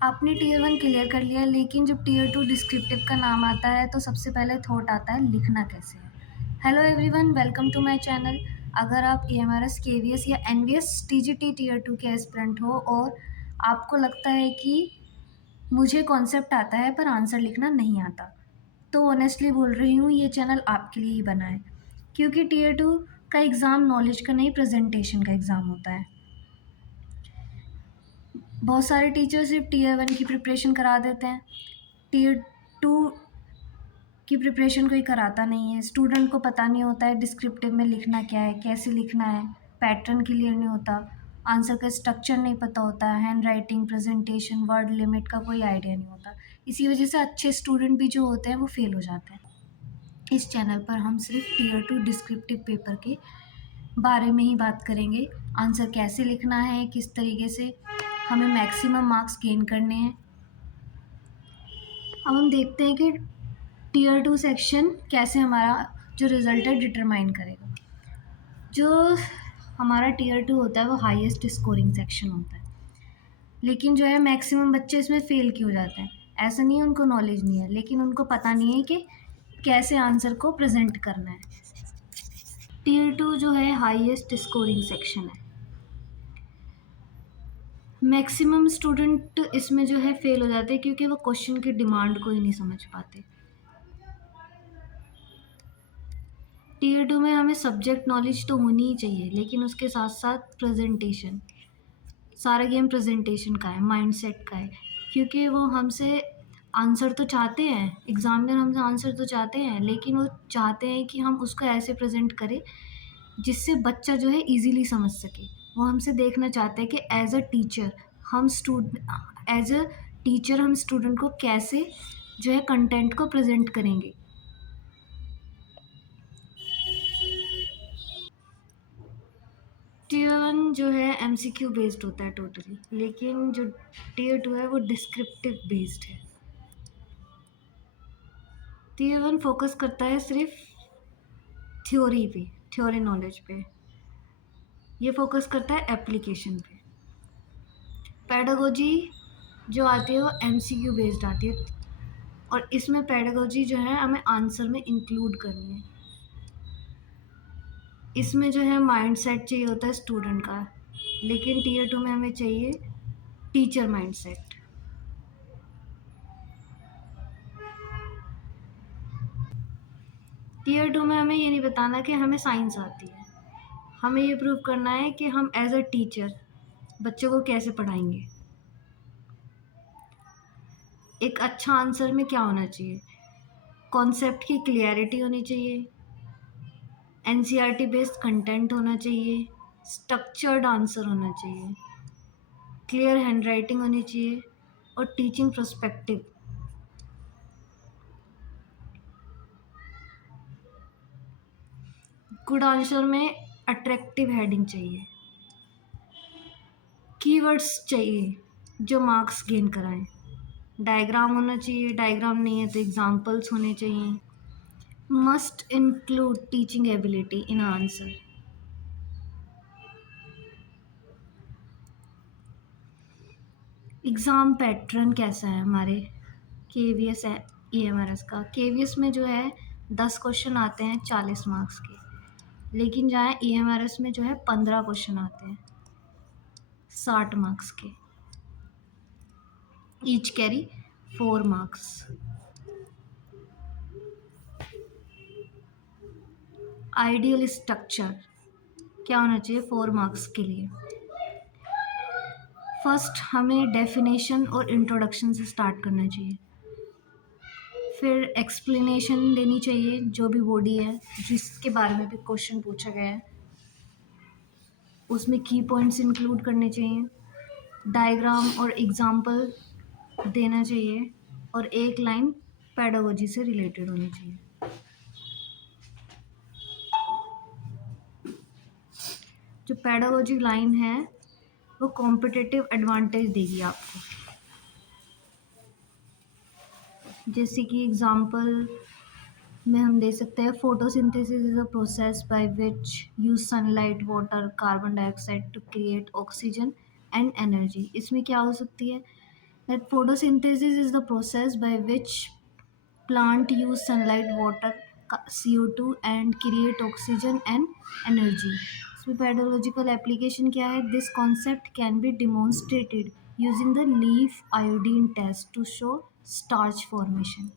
आपने tier 1 clear कर लिया, लेकिन जब टियर 2 डिस्क्रिप्टिव का नाम आता है तो सबसे पहले थॉट आता है लिखना कैसे है। Hello everyone, welcome to my channel. अगर आप एएमआरएस, केवीएस या एनवीएस टीजीटी टियर 2 के एस्पिरेंट हो और आपको लगता है कि मुझे कॉन्सेप्ट आता है पर आंसर लिखना नहीं आता, तो ऑनेस्टली बोल रही हूँ, ये चैनल आपके लिए ही बना है। क्योंकि टियर 2 का एग्ज़ाम नॉलेज का नहीं, प्रेजेंटेशन का एग्ज़ाम होता है। बहुत सारे टीचर सिर्फ टियर 1 की प्रिपरेशन करा देते हैं, टियर 2 की प्रिपरेशन कोई कराता नहीं है। स्टूडेंट को पता नहीं होता है डिस्क्रिप्टिव में लिखना क्या है, कैसे लिखना है, पैटर्न क्लियर नहीं होता, आंसर का स्ट्रक्चर नहीं पता होता, hand writing, presentation, word limit का कोई आइडिया नहीं होता। इसी वजह से अच्छे स्टूडेंट भी जो होते हैं वो फेल हो जाते हैं। इस चैनल पर हम सिर्फ टियर 2 डिस्क्रिप्टिव पेपर के बारे में ही बात करेंगे। आंसर कैसे लिखना है, किस तरीके से हमें मैक्सिमम मार्क्स गेन करने हैं। अब हम देखते हैं कि टियर 2 सेक्शन कैसे हमारा जो रिज़ल्ट है डिटरमाइन करेगा। जो हमारा टियर 2 होता है वो हाईएस्ट स्कोरिंग सेक्शन होता है, लेकिन जो है मैक्सिमम बच्चे इसमें फ़ेल क्यों जाते हैं? ऐसा नहीं है उनको नॉलेज नहीं है, लेकिन उनको पता नहीं है कि कैसे आंसर को प्रेजेंट करना है। टियर 2 जो है हाईएस्ट स्कोरिंग सेक्शन है। मैक्सिमम स्टूडेंट इसमें जो है फ़ेल हो जाते हैं क्योंकि वो क्वेश्चन की डिमांड को ही नहीं समझ पाते। टियर 2 में हमें सब्जेक्ट नॉलेज तो होनी ही चाहिए, लेकिन उसके साथ साथ प्रेजेंटेशन, सारा गेम प्रेजेंटेशन का है, माइंडसेट का है। क्योंकि वो हमसे आंसर तो चाहते हैं, एग्ज़ामिनर हमसे आंसर तो चाहते हैं, लेकिन वो चाहते हैं कि हम उसको ऐसे प्रेजेंट करें जिससे बच्चा जो है इजीली समझ सके। वो हमसे देखना चाहते हैं कि एज अ टीचर हम स्टूडेंट को कैसे जो है कंटेंट को प्रेजेंट करेंगे। टियर 1 जो है एमसीक्यू बेस्ड होता है टोटली, लेकिन जो टियर 2 है वो डिस्क्रिप्टिव बेस्ड है। टियर 1 फोकस करता है सिर्फ थ्योरी पे, थ्योरी नॉलेज पे। ये फोकस करता है एप्लीकेशन पे। पेडागोजी जो आती है वो एमसीक्यू बेस्ड आती है, और इसमें पेडागोजी जो है हमें आंसर में इंक्लूड करनी है। इसमें जो है माइंडसेट चाहिए होता है स्टूडेंट का, लेकिन टियर 2 में हमें चाहिए टीचर माइंडसेट। टियर 2 में हमें ये नहीं बताना कि हमें साइंस आती है, हमें ये प्रूव करना है कि हम एज अ टीचर बच्चों को कैसे पढ़ाएंगे। एक अच्छा आंसर में क्या होना चाहिए? कॉन्सेप्ट की क्लियरिटी होनी चाहिए, एनसीईआरटी बेस्ड कंटेंट होना चाहिए, स्ट्रक्चर्ड आंसर होना चाहिए, क्लियर हैंडराइटिंग होनी चाहिए, और टीचिंग पर्सपेक्टिव। गुड आंसर में अट्रैक्टिव हेडिंग चाहिए, कीवर्ड्स चाहिए जो मार्क्स गेन कराएं, डायग्राम होना चाहिए, डायग्राम नहीं है तो एग्जांपल्स होने चाहिए, must include teaching ability in answer. Exam pattern कैसा है हमारे केवीएस है ईएमआरएस का? केवीएस में जो है 10 क्वेश्चन आते हैं 40 मार्क्स के, लेकिन जहाँ ईएमआरएस में जो है 15 क्वेश्चन आते हैं 60 मार्क्स के। Each carry 4 marks. Ideal structure क्या होना चाहिए 4 मार्क्स के लिए? फर्स्ट हमें डेफिनेशन और इंट्रोडक्शन से स्टार्ट करना चाहिए, फिर एक्सप्लेनेशन देनी चाहिए जो भी बॉडी है जिसके बारे में भी क्वेश्चन पूछा गया है, उसमें की पॉइंट्स इंक्लूड करने चाहिए, डायग्राम और एग्जाम्पल देना चाहिए, और एक लाइन पेडागोजी से रिलेटेड होनी चाहिए। जो पेडागोजी लाइन है वो कॉम्पिटिटिव एडवांटेज देगी आपको। जैसे कि एग्जाम्पल में हम दे सकते हैं, photosynthesis is a process by which use sunlight, water, carbon dioxide to create oxygen and energy. इसमें क्या हो सकती है? that photosynthesis is the process by which plant use sunlight, water, CO2 and create oxygen and energy. इसमें pedological application क्या है? This concept can be demonstrated using the leaf iodine test to show starch formation.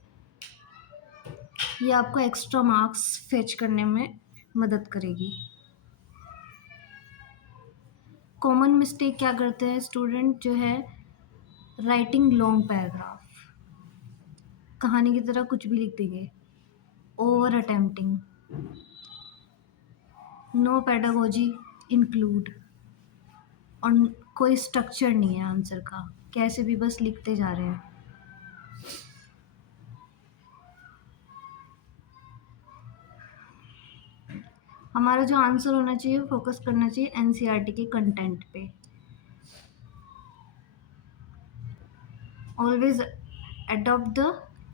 ये आपको extra marks fetch करने में मदद करेगी. Common mistake क्या करते हैं स्टूडेंट जो है? राइटिंग लॉन्ग पैराग्राफ, कहानी की तरह कुछ भी लिख देंगे. Over attempting, no pedagogy include, और कोई स्ट्रक्चर नहीं है आंसर का, कैसे भी बस लिखते जा रहे हैं. हमारा जो आंसर होना चाहिए फोकस करना चाहिए एनसीईआरटी के कंटेंट पे. Always adopt the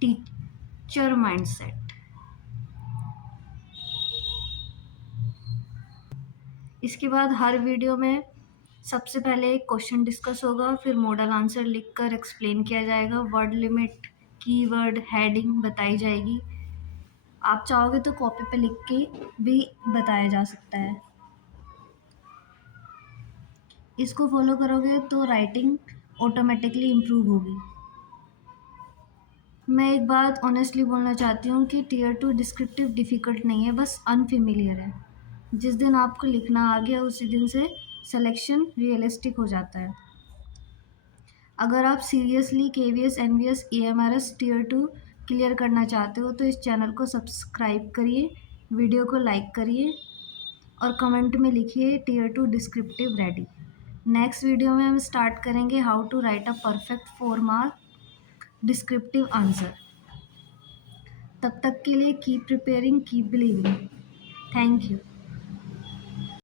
teacher mindset. इसके बाद हर वीडियो में सबसे पहले एक क्वेश्चन डिस्कस होगा, फिर मॉडल आंसर लिखकर एक्सप्लेन किया जाएगा, वर्ड लिमिट, कीवर्ड, हेडिंग बताई जाएगी. आप चाहोगे तो कॉपी पे लिख के भी बताया जा सकता है. इसको फॉलो करोगे तो राइटिंग ऑटोमेटिकली इम्प्रूव होगी. मैं एक बात ऑनेस्टली बोलना चाहती हूँ कि टीयर 2 डिस्क्रिप्टिव डिफ़िकल्ट नहीं है, बस अनफेमिलियर है. जिस दिन आपको लिखना आ गया उसी दिन से सिलेक्शन रियलिस्टिक हो जाता है. अगर आप seriously KVS, NVS, AMRS tier 2 clear करना चाहते हो तो इस चैनल को सब्सक्राइब करिए, वीडियो को लाइक करिए और कमेंट में लिखिए tier 2 descriptive ready. Next video में हम स्टार्ट करेंगे how to write a perfect 4 mark descriptive answer. तब तक के लिए keep preparing, keep believing. Thank you.